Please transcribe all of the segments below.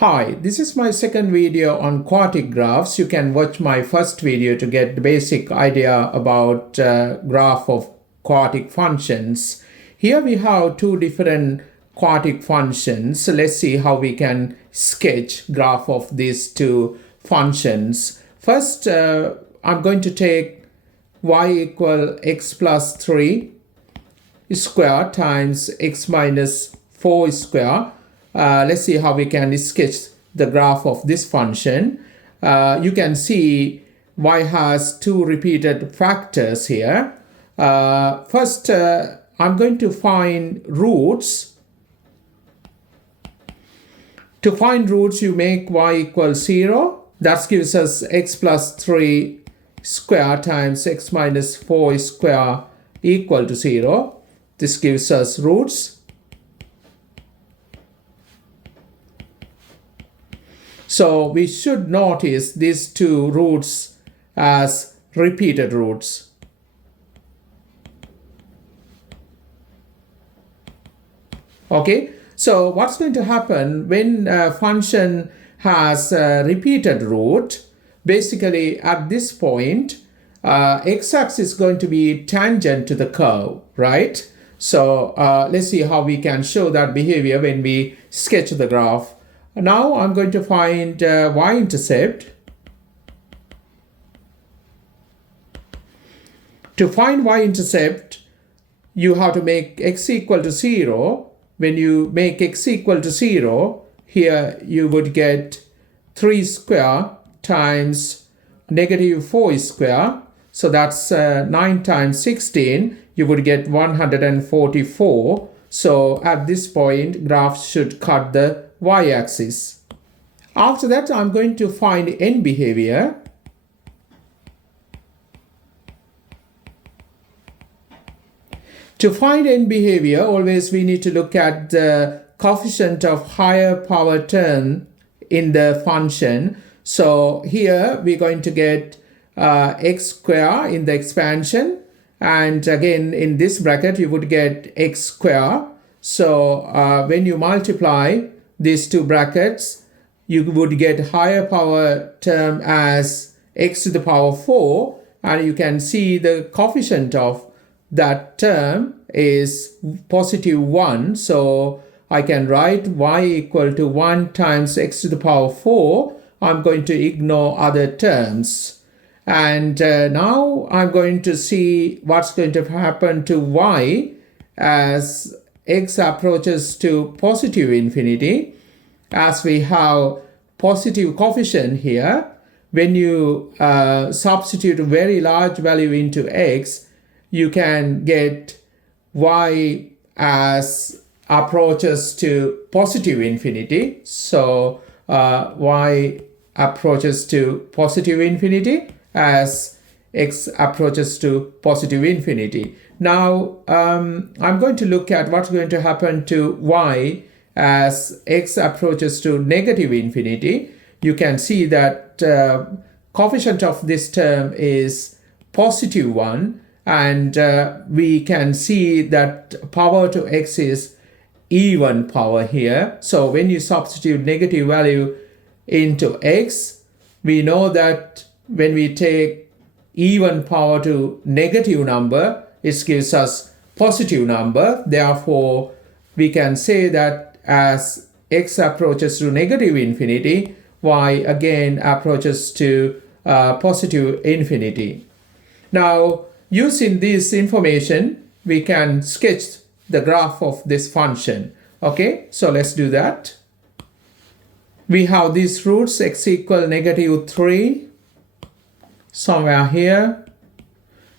Hi, this is my second video on Quartic Graphs. You can watch my first video to get the basic idea about graph of quartic functions. Here we have two different quartic functions. So let's see how we can sketch graph of these two functions. First, I'm going to take y equal x plus 3 square times x minus 4 square. Let's see how we can sketch the graph of this function. You can see y has two repeated factors here. First, I'm going to find roots. To find roots, you make y equal 0. That gives us x plus 3 square times x minus 4 square equal to 0. This gives us roots. So we should notice these two roots as repeated roots. Okay, so what's going to happen when a function has a repeated root? Basically, at this point, x-axis is going to be tangent to the curve, right? So let's see how we can show that behavior when we sketch the graph. Now I'm going to find y-intercept. To find y-intercept, you have to make x equal to 0. When you make x equal to 0, here you would get 3 square times negative 4 square. So that's 9 times 16. You would get 144. So at this point, graph should cut the y-axis. After that, I'm going to find end behavior. To find end behavior, always we need to look at the coefficient of higher power term in the function. So here we're going to get x square in the expansion, and again in this bracket you would get x square. So when you multiply these two brackets, you would get higher power term as x to the power 4, and you can see the coefficient of that term is positive 1. So I can write y equal to 1 times x to the power 4. I'm going to ignore other terms. And now I'm going to see what's going to happen to y as x approaches to positive infinity. As we have positive coefficient here, when you substitute a very large value into x, you can get y as approaches to positive infinity. So y approaches to positive infinity as x approaches to positive infinity. Now I'm going to look at what's going to happen to y as x approaches to negative infinity. You can see that coefficient of this term is positive 1, and we can see that power to x is even power here. So when you substitute negative value into x, we know that when we take even power to negative number, it gives us positive number. Therefore, we can say that as x approaches to negative infinity, y again approaches to positive infinity. Now, using this information, we can sketch the graph of this function. Okay, so let's do that. We have these roots, x equal negative 3 somewhere here,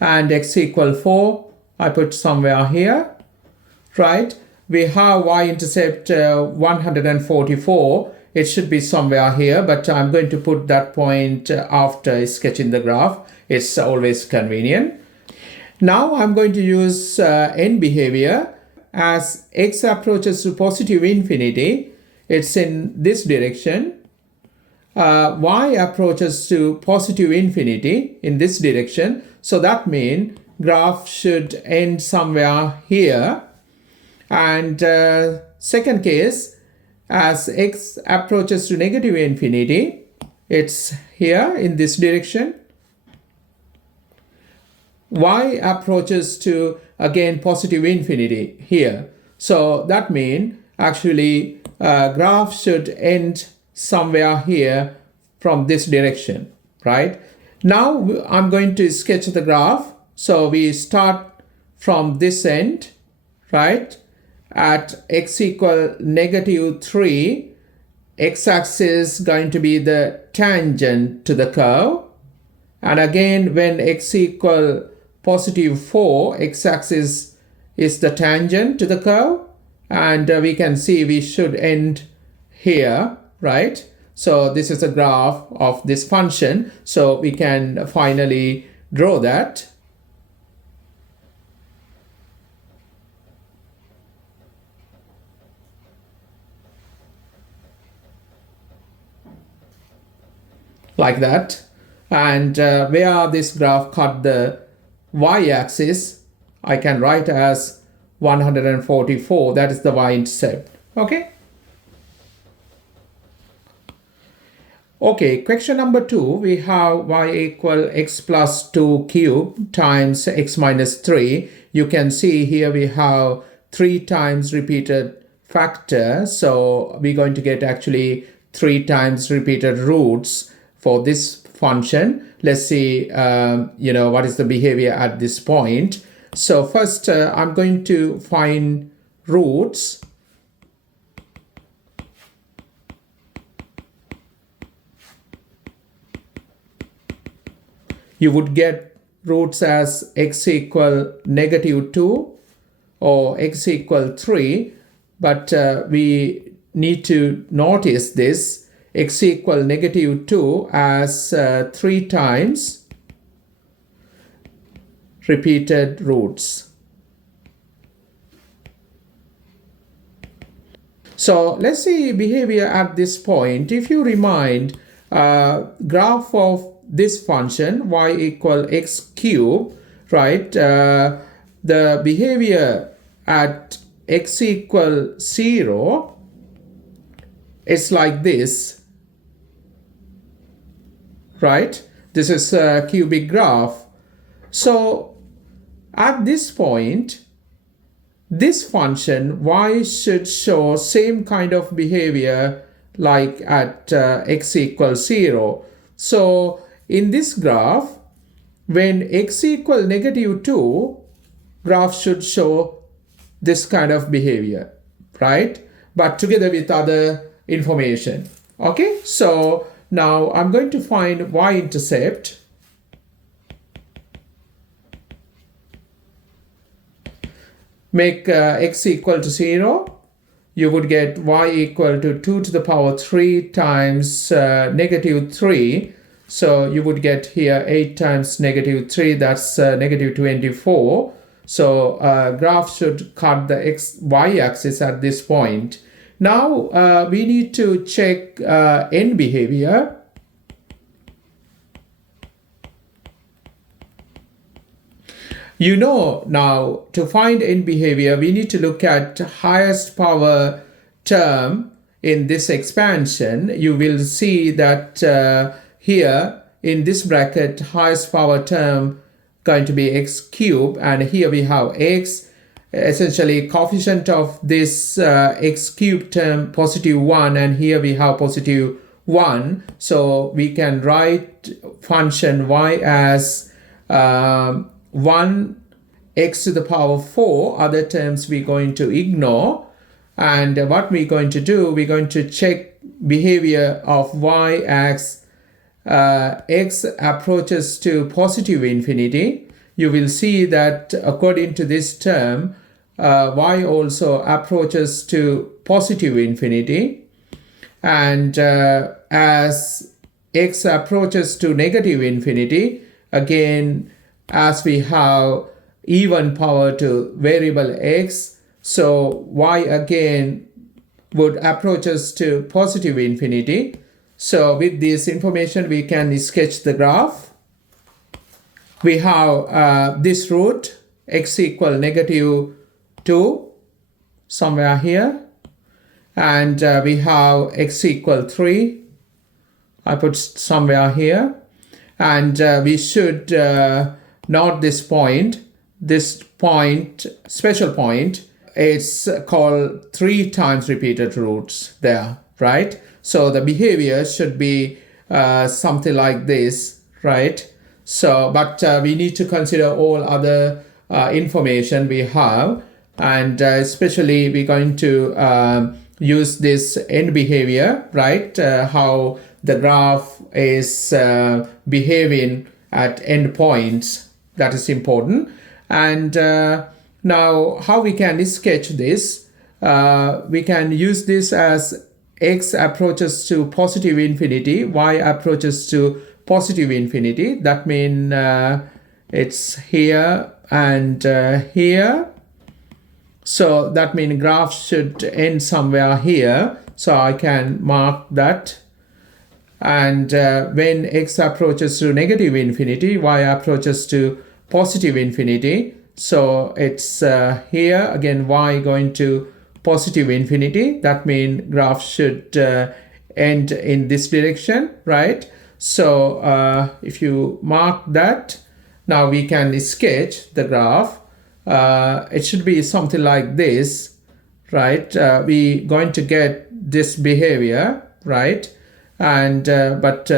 and x equal 4 I put somewhere here, right? We have y-intercept 144. It should be somewhere here, but I'm going to put that point after sketching the graph. It's always convenient. Now I'm going to use end behavior. As x approaches to positive infinity, it's in this direction. Y approaches to positive infinity in this direction. So that means graph should end somewhere here. And second case, as x approaches to negative infinity, it's here in this direction. Y approaches to again positive infinity here. So that means actually graph should end somewhere here from this direction, right? Now I'm going to sketch the graph. So we start from this end, right? At x equal -3, x-axis going to be the tangent to the curve. And again, when x equal +4, x-axis is the tangent to the curve. And we can see we should end here, right? So this is a graph of this function. So we can finally draw that. Like that. And where this graph cut the y-axis, I can write as 144. That is the y-intercept. Okay. Okay, question number 2, we have y equal x plus 2 cube times x minus 3. You can see here we have 3 times repeated factor. So we're going to get actually 3 times repeated roots for this function. Let's see, what is the behavior at this point. So first, I'm going to find roots. You would get roots as x equal -2 or x equal 3. But we need to notice this. X equal -2 as 3 times repeated roots. So let's see behavior at this point. If you remind graph of this function y equal x cube, right? The behavior at x equal 0 is like this. Right? This is a cubic graph. So at this point, this function y should show same kind of behavior like at x equals 0. So in this graph, when x equal -2, graph should show this kind of behavior, right? But together with other information. Okay, so now I'm going to find y-intercept. Make x equal to 0. You would get y equal to 2 to the power 3 times -3. So you would get here 8 times -3. That's -24. So graph should cut the y-axis at this point. Now we need to check end behavior. You know, now to find end behavior, we need to look at highest power term in this expansion. You will see that here in this bracket, highest power term going to be x cube, and here we have x. Essentially coefficient of this x cube term +1, and here we have +1. So we can write function y as 1 x to the power 4. Other terms we're going to ignore. And what we're going to do, we're going to check behavior of y as x approaches to positive infinity. You will see that according to this term, y also approaches to positive infinity. And as x approaches to negative infinity, again, as we have even power to variable x, so y again would approaches to positive infinity. So with this information, we can sketch the graph. We have this root, x equal -2, somewhere here. and we have x equal 3. I put somewhere here, and we should note this point, special point. It's called 3 times repeated roots there, right? So the behavior should be something like this, right? So, but we need to consider all other information we have, and especially we're going to use this end behavior, right? How the graph is behaving at end points, that is important. And now how we can sketch this, we can use this as x approaches to positive infinity, y approaches to positive infinity. That means it's here and here. So that means graph should end somewhere here. So I can mark that. And when x approaches to negative infinity, y approaches to positive infinity. So it's here again, y going to positive infinity. That means graph should end in this direction, right? So if you mark that, now we can sketch the graph. It should be something like this, right? We going to get this behavior, right? And but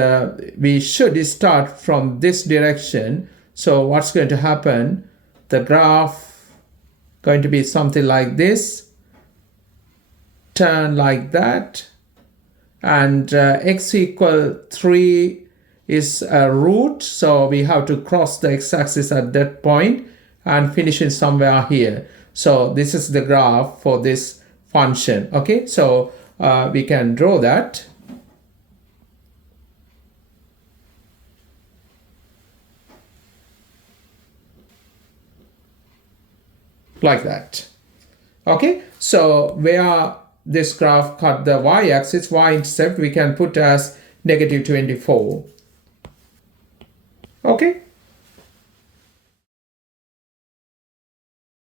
we should start from this direction. So what's going to happen? The graph going to be something like this, turn like that, and x equal 3 is a root, so we have to cross the x-axis at that point and finish it somewhere here. So this is the graph for this function. Okay, so we can draw that. Like that. Okay, so where this graph cut the y-axis, y-intercept we can put as -24. Okay.